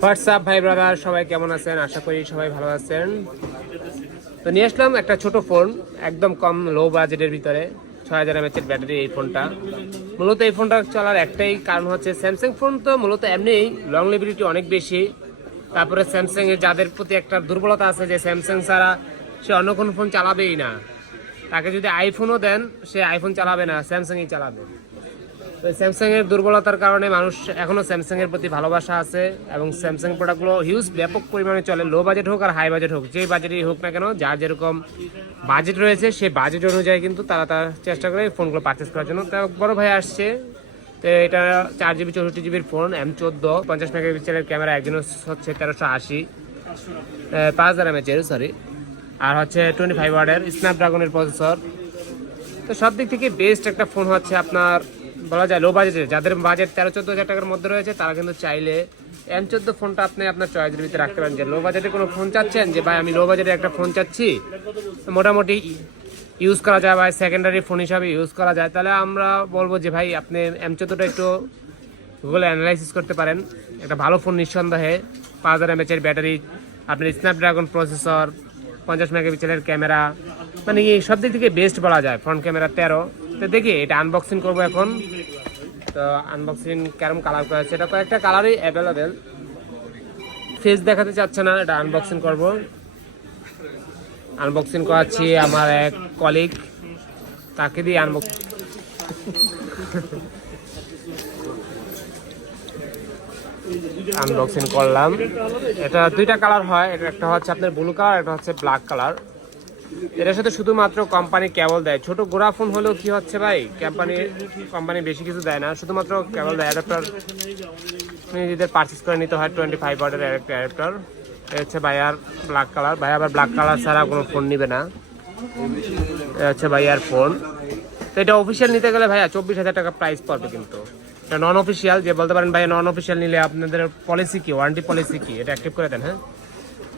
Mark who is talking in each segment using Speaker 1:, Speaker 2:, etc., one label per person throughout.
Speaker 1: WhatsApp ভাই brother সবাই কেমন আছেন? আশা করি সবাই ভালো আছেন। তো নিয়ে আসলাম একটা ছোট ফোন একদম কম লো বাজেটের ভিতরে, ছয় হাজার এমএচের ব্যাটারি এই ফোনটা মূলত এই ফোনটা চলার একটাই কারণ হচ্ছে স্যামসাং ফোন তো মূলত এমনি লং লিবিলিটি অনেক বেশি। তারপরে স্যামসাং এর যাদের প্রতি একটা দুর্বলতা আছে যে স্যামসাং ছাড়া সে অন্য কোনো ফোন চালাবেই না। তাকে যদি আইফোনও দেন, সে আইফোন চালাবে না স্যামসাংই চালাবে। তো স্যামসাং এর দুর্বলতার কারণে মানুষ এখনও স্যামসাং এর প্রতি ভালোবাসা আছে এবং স্যামসাং প্রোডাক্টগুলো হিউজ ব্যাপক পরিমাণে চলে লো বাজেট হোক আর হাই বাজেট হোক, যেই বাজেটই হোক না কেন, যার যেরকম বাজেট রয়েছে সেই বাজেট অনুযায়ী কিন্তু তারা তার চেষ্টা করে ফোনগুলো পারচেস করার জন্য। তা বড় ভাই আসছে, তো এটা চার জিবি চৌষট্টি জিবির ফোন এম চোদ্দ, পঞ্চাশ মেগাপিক্সেলের ক্যামেরা একজন হচ্ছে তেরোশো আশি পাঁচ হাজার এমএচের সরি আর হচ্ছে টোয়েন্টি ফাইভ ওয়ার্ডের স্ন্যাপড্রাগনের প্রসেসর তো সব দিক থেকে বেস্ট একটা ফোন হচ্ছে আপনার বলা যায় লো বাজেটে যাদের বাজেট তেরো, চোদ্দ হাজার টাকার মধ্যে রয়েছে, তারা কিন্তু চাইলে এম চোদ্দ ফোনটা আপনি আপনার চয়েসের ভিতরে রাখতে পারেন। যে লো বাজেটে কোনো ফোন চাচ্ছেন, যে ভাই আমি লো বাজেটে একটা ফোন চাচ্ছি, মোটামুটি ইউজ করা যায়, বা সেকেন্ডারি ফোন হিসাবে ইউজ করা যায়। তাহলে আমরা বলব যে ভাই, আপনি এম চোদ্দোটা একটু গুগলে অ্যানালাইসিস করতে পারেন। একটা ভালো ফোন নিঃসন্দেহে। পাঁচ হাজার এমএচের ব্যাটারি আপনার স্ন্যাপড্রাগন প্রসেসর পঞ্চাশ মেগাপিক্সেলের ক্যামেরা মানে সব দিক থেকে বেস্ট বলা যায়। ফ্রন্ট ক্যামেরা তেরো তো দেখি, এটা আনবক্সিং করব এখন। তো আনবক্সিং কেরম কালার করা আছে? এটা কয়েকটা কালারই অ্যাভেলেবেল ফেস দেখাতে চাচ্ছে না, এটা আনবক্সিং করব। আনবক্সিং করাচ্ছি আমার এক কলিগ তাকে দিয়ে আনবক্স আনবক্সিং করলাম। এটা দুইটা কালার হয়, এটা একটা হচ্ছে আপনার ব্লু কালার একটা হচ্ছে ব্ল্যাক কালার এটার সাথে শুধুমাত্র কোম্পানি কেবল দেয়। ছোট গোড়া ফোন হলেও কি হচ্ছে ভাই? কোম্পানি কোম্পানি বেশি কিছু দেয় না। শুধুমাত্র কেবল দেয়। অ্যাডাপ্টার নিজেদের পারচেস করে নিতে হয় টোয়েন্টি ফাইভ ওয়াটের একটা অ্যাডাপ্টার হচ্ছে ভাইয়ার ব্ল্যাক কালার ভাই আবার ব্ল্যাক কালার ছাড়া কোনো ফোন নিবে না। হচ্ছে ভাইয়ার ফোন তো এটা অফিসিয়াল নিতে গেলে ভাইয়া চব্বিশ হাজার টাকা প্রাইস পড়বে কিন্তু। এটা নন অফিসিয়াল যে বলতে পারেন ভাই নন অফিসিয়াল নিলে আপনাদের পলিসি কি? ওয়ারেন্টি পলিসি কি? এটা অ্যাক্টিভ করে দেন হ্যাঁ?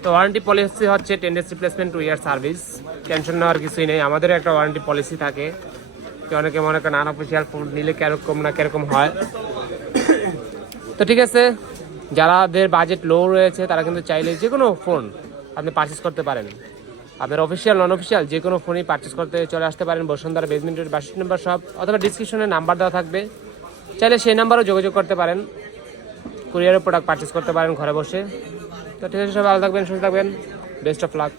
Speaker 1: তো ওয়ারেন্টি পলিসি হচ্ছে ten days replacement two year service tension নেওয়ার কিছুই নেই। আমাদেরও একটা ওয়ারেন্টি পলিসি থাকে। যে অনেকে মনে করেন আনঅফিসিয়াল ফোন নিলে কীরকম না কীরকম হয়। তো ঠিক আছে, যারাদের বাজেট লো রয়েছে, তারা কিন্তু চাইলে যে কোনো ফোন আপনি পারচেস করতে পারেন। আপনার অফিসিয়াল নন অফিসিয়াল যে কোনো ফোনই পারচেস করতে চলে আসতে পারেন। বসুন্ধরা বেসমেন্টের বাসিক নাম্বার সব অথবা ডিসক্রিপশনে নাম্বার দেওয়া থাকবে। চাইলে সেই নাম্বারও যোগাযোগ করতে পারেন। কুরিয়ারের প্রোডাক্ট পারচেস করতে পারেন ঘরে বসে। তো ঠিক আছে সবাই ভালো থাকবেন সুস্থ থাকবেন। Best of luck